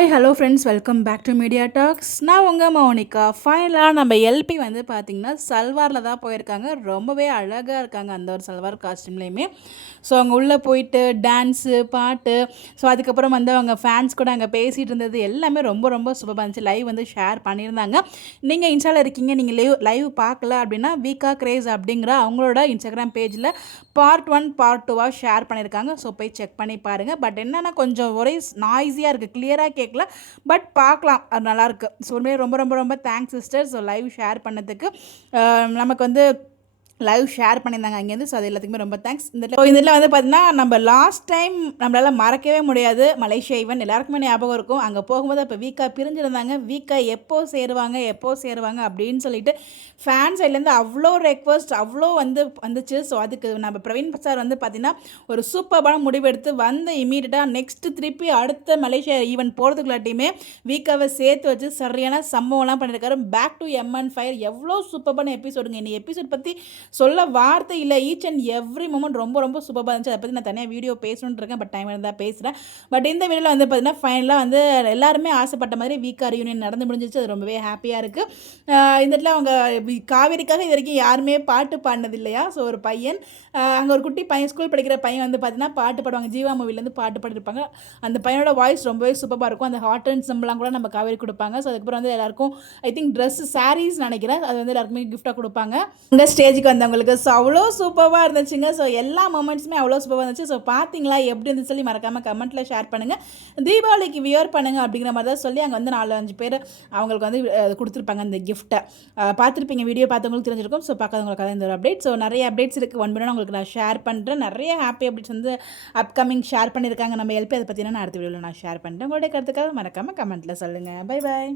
Hi hello friends, welcome back to Media Talks. நான் உங்கள் மௌனிகா. ஃபைனலாக நம்ம எல்பி வந்து பார்த்திங்கன்னா சல்வாரில் தான் போயிருக்காங்க. ரொம்பவே அழகாக இருக்காங்க அந்த ஒரு சல்வார் காஸ்டியூம்லேயுமே. ஸோ அவங்க உள்ளே போயிட்டு டான்ஸு, பாட்டு, ஸோ அதுக்கப்புறம் வந்து அவங்க ஃபேன்ஸ் கூட அங்கே பேசிகிட்டு இருந்தது எல்லாமே ரொம்ப ரொம்ப சூப்பராக இருந்துச்சு. லைவ் வந்து ஷேர் பண்ணியிருந்தாங்க. நீங்கள் இன்ஸ்டாவில் இருக்கீங்க, நீங்கள் லைவ் பார்க்கல அப்படின்னா வீக்கா கிரேஸ் அப்படிங்கிற அவங்களோட இன்ஸ்டாகிராம் பேஜில் பார்ட் 1 பார்ட் 2வாக ஷேர் பண்ணியிருக்காங்க. ஸோ போய் செக் பண்ணி பாருங்கள். பட் என்னென்னா கொஞ்சம் ஒரே நாய்ஸியாக இருக்குது, கிளியராக கேட்கல. பட் பார்க்கலாம், அது நல்லாயிருக்கு. ஸோ ரொம்ப ரொம்ப ரொம்ப thanks sister. So live share பண்ணதுக்கு நமக்கு வந்து லைவ் ஷேர் பண்ணியிருந்தாங்க அங்கேருந்து. ஸோ அது எல்லாத்துக்குமே ரொம்ப தேங்க்ஸ். இந்த இதில் வந்து பார்த்தீங்கன்னா நம்ம லாஸ்ட் டைம் நம்மளால் மறக்கவே முடியாது மலேசியா ஈவென்ட். எல்லாருக்குமே ஞாபகம் இருக்கும். அங்கே போகும்போது அப்போ வீக்கா பிரிஞ்சிருந்தாங்க. வீக்கா எப்போ சேருவாங்க அப்படின்னு சொல்லிட்டு ஃபேன் சைட்லேருந்து அவ்வளோ ரெக்வஸ்ட் அவ்வளோ வந்துச்சு. ஸோ அதுக்கு நம்ம பிரவீன் சார் வந்து பார்த்திங்கன்னா ஒரு சூப்பரான முடிவெடுத்து வந்து இமீடியட்டாக நெக்ஸ்ட்டு திருப்பி அடுத்த மலேசியா ஈவென்ட் போகிறதுக்குள்ளாட்டியுமே வீக்காவை சேர்த்து வச்சு சரியான சம்பவம்லாம் பண்ணியிருக்காரு. பேக் டு எம்என் ஃபயர் எவ்வளோ சூப்பரான எபிசோடுங்க. இந்த எபிசோட் பற்றி சொல்ல வார்த்தை இல்லை. ஈச் அண்ட் எவ்ரி மூமெண்ட் ரொம்ப ரொம்ப சூப்பராக இருந்துச்சு. அதை பற்றி நான் தனியாக வீடியோ பேசணுன்னு இருக்கேன். பட் டைம் இருந்தால் பேசுகிறேன். பட் இந்த வீடியோவில் வந்து பார்த்திங்கன்னா ஃபைனலாக வந்து எல்லாருமே ஆசைப்பட்ட மாதிரி வீக்கா ரியூனியன் நடந்து முடிஞ்சிச்சு. அது ரொம்பவே ஹாப்பியாக இருக்குது. இந்த இடத்துல அவங்க காவேரிக்காக இது வரைக்கும் யாருமே பாட்டு பாடினது இல்லையா. ஸோ ஒரு பையன் அங்கே ஒரு குட்டி பையன், ஸ்கூல் படிக்கிற பையன் வந்து பார்த்திங்கன்னா பாட்டு பாடுவாங்க. ஜீவா மூவிலேருந்து பாட்டு பாடிருப்பாங்க. அந்த பையனோட வாய்ஸ் ரொம்பவே சூப்பராக இருக்கும். அந்த ஹாட் அண்ட் சிம்பிளாக கூட நம்ம காவேரி கொடுப்பாங்க. ஸோ அதுக்கப்புறம் வந்து எல்லாருக்கும் ஐ திங்க் ட்ரெஸ் சாரீஸ் நினைக்கிறேன், அது வந்து எல்லாருக்குமே கிஃப்டாக கொடுப்பாங்க அங்கே ஸ்டேஜுக்கு வந்தவங்களுக்கு. ஸோ அவ்வளோ சூப்பராக இருந்துச்சுங்க. ஸோ எல்லா மொமெண்ட்ஸுமே அவ்வளோ சூப்பராக இருந்துச்சு. ஸோ பார்த்தீங்களா எப்படி இருந்துச்சு சொல்லி மறக்காமல் கமெண்ட்டில் ஷேர் பண்ணுங்கள். தீபாவளிக்கு வியர் பண்ணுங்கள் அப்படிங்கிற மாதிரி தான் சொல்லி அங்கே வந்து 4-5 பேர் அவங்களுக்கு வந்து கொடுத்துருப்பாங்க அந்த கிஃப்ட்டை. பார்த்துருப்பீங்க, வீடியோ பார்த்தவங்களுக்கு தெரிஞ்சிருக்கும். ஸோ பார்க்காதவங்களுக்காக இந்த ஒரு அப்டேட். ஸோ நிறைய அப்டேட்ஸ் இருக்குது. ஒன் பண்ண உங்களுக்கு நான் ஷேர் பண்ணுறேன். நிறைய ஹாப்பி அப்டேட்ஸ் வந்து அப்கமிங் ஷேர் பண்ணியிருக்காங்க நம்ம எல்பி. அதை பற்றினா நான் அடுத்த வீடியோவில் நான் ஷேர் பண்ணுறேன். உங்களுடைய கருத்துக்காக மறக்காமல் கமெண்ட்டில் சொல்லுங்கள். Bye bye.